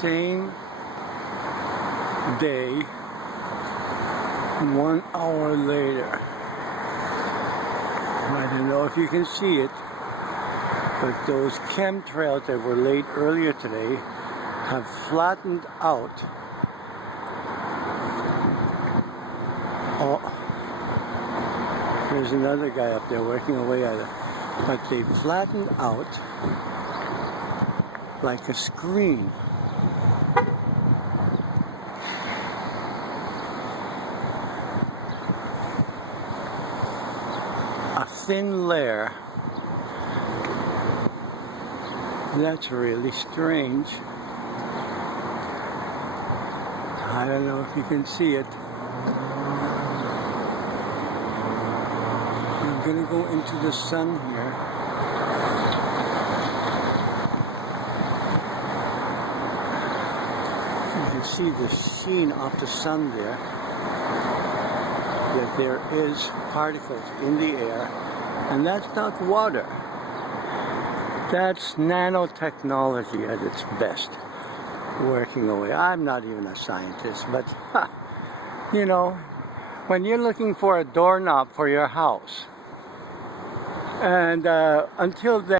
same day, 1 hour later. I don't know if you can see it, but those chemtrails that were laid earlier today have flattened out. Oh, there's another guy up there working away at it, but they flattened out like a screen. A thin layer. That's really strange. I don't know if you can see it. I'm gonna go into the sun here. You can see the sheen off the sun there. That there is particles in the air, and that's not water. That's nanotechnology at its best, working away. I'm not even a scientist, but you know, when you're looking for a doorknob for your house, and until then